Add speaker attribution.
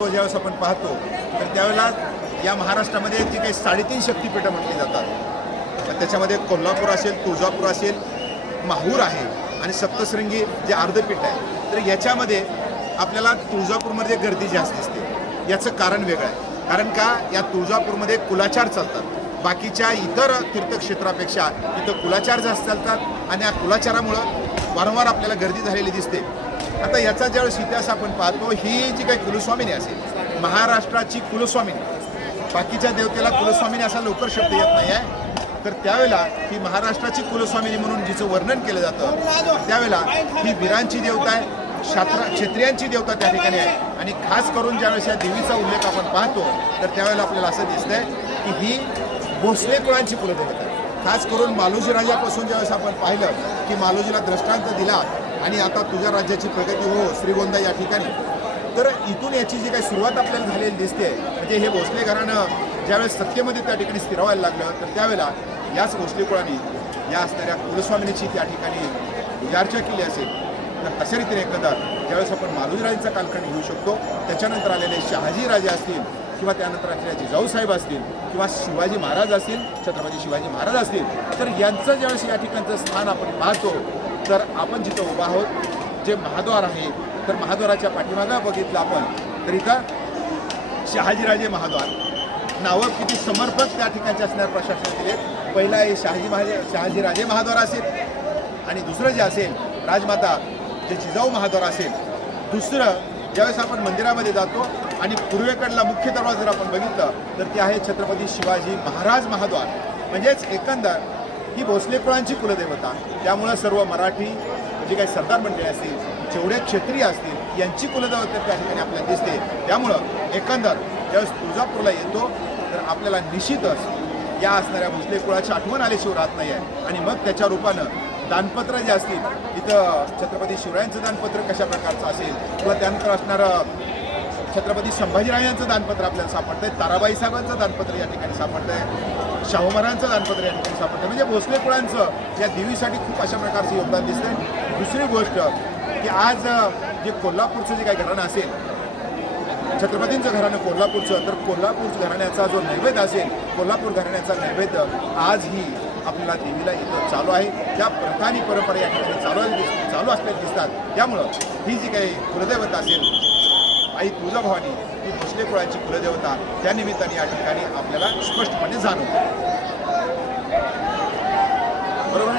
Speaker 1: ज्यावेळेस आपण पाहतो तर त्यावेळेला या महाराष्ट्रामध्ये जी काही साडेतीन शक्तीपीठं म्हटली जातात त्याच्यामध्ये कोल्हापूर असेल तुळजापूर असेल माहूर आहे आणि सप्तशृंगी जे अर्धपीठ आहे तर याच्यामध्ये आपल्याला तुळजापूरमध्ये गर्दी जास्त दिसते. याचं कारण वेगळं आहे. कारण का? या तुळजापूरमध्ये कुलाचार चालतात. बाकीच्या इतर तीर्थक्षेत्रापेक्षा इथं कुलाचार जास्त चालतात आणि या कुलाचारामुळं वारंवार आपल्याला गर्दी झालेली दिसते. आता याचा ज्यावेळेस इतिहास आपण पाहतो ही जी काही कुलस्वामिनी असेल महाराष्ट्राची कुलस्वामिनी बाकीच्या देवतेला कुलस्वामिनी असा लवकर शब्द येत नाही आहे. तर त्यावेळेला ही महाराष्ट्राची कुलस्वामिनी म्हणून जिचं वर्णन केलं जातं त्यावेळेला ही वीरांची देवता आहे शात्रा क्षेत्रियांची देवता त्या ठिकाणी आहे. आणि खास करून ज्यावेळेस या देवीचा उल्लेख आपण पाहतो तर त्यावेळेला आपल्याला असं दिसतंय की ही भोसले कुळांची कुलदेवता आहे. खास करून मालोजी राजापासून ज्यावेळेस आपण पाहिलं की मालोजीला दृष्टांत दिला आणि आता तुझ्या राज्याची प्रगती हो श्रीगोंदा या ठिकाणी. तर इथून याची जी काही सुरुवात आपल्याला झालेली दिसते म्हणजे हे भोसले घरानं ज्यावेळेस सत्तेमध्ये त्या ठिकाणी स्थिरावायला लागलं तर त्यावेळेला याच भोसले कुळाने या असणाऱ्या कुलस्वामिनीची त्या ठिकाणी चर्चा केली असेल. तर अशा रीतीने एकदा ज्यावेळेस आपण मालोजीराजांचा कालखंड घेऊ शकतो त्याच्यानंतर आलेले शहाजी राजे असतील किंवा त्यानंतर असलेले जिजाऊसाहेब असतील किंवा शिवाजी महाराज असतील छत्रपती शिवाजी महाराज असतील तर यांचं ज्यावेळेस या ठिकाणचं स्थान आपण पाहतो तर आपण जिथं उभा आहोत जे महाद्वार आहे तर महाद्वाराच्या पाठीमागं बघितलं आपण तर इथं शहाजीराजे महाद्वार. नावं किती समर्पक त्या ठिकाणचे असणार प्रशासनातील पहिला आहे शहाजी महाजे शहाजीराजे महाद्वार असेल आणि दुसरं जे असेल राजमाता जे जिजाऊ महाद्वार असेल दुसरं ज्यावेळेस आपण मंदिरामध्ये जातो आणि पूर्वेकडला मुख्य दरवाजा जर आपण बघितलं तर ते आहे छत्रपती शिवाजी महाराज महाद्वार. म्हणजेच एकंदर ही भोसले कुळांची कुलदेवता. त्यामुळं सर्व मराठी जे काही सरदार मंडळी असतील जेवढे क्षेत्रीय असतील यांची कुलदेवता त्या ठिकाणी आपल्याला दिसते. त्यामुळं एकंदर ज्यावेळेस तुळजापूरला येतो तर आपल्याला निश्चितच या असणाऱ्या भोसले कुळाची आठवण आल्याशिवाय राहत नाही आहे आणि मग त्याच्या रूपानं दानपत्र जे असतील इथं छत्रपती शिवरायांचं दानपत्र कशा प्रकारचं असेल किंवा त्यानंतर असणारं छत्रपती संभाजीरायांचं दानपत्र आपल्याला सापडतंय ताराबाई साहेबांचं दानपत्र या ठिकाणी सापडतंय शाहू महाराजांचं दानपत्र या ठिकाणी सापडतंय. म्हणजे भोसले कुळांचं या देवीसाठी खूप अशा प्रकारचं योगदान दिसतंय. दुसरी गोष्ट की आज जे कोल्हापूरचं जे काही घराणं असेल छत्रपतींचं घराणं कोल्हापूरचं तर कोल्हापूर घराण्याचा जो नैवेद्य असेल कोल्हापूर घराण्याचा नैवेद्य आजही आपल्याला देवीला इथं चालू आहे. त्या प्रथानी परंपरा या ठिकाणी चालू आहे- दिस- चालू असल्याचे दिसतात. त्यामुळं ही जी काही कुलदैवता असेल आई तुळजाभवानी ही भोसले कुळाची कुलदेवता त्या निमित्ताने या ठिकाणी आपल्याला स्पष्टपणे जाणवते.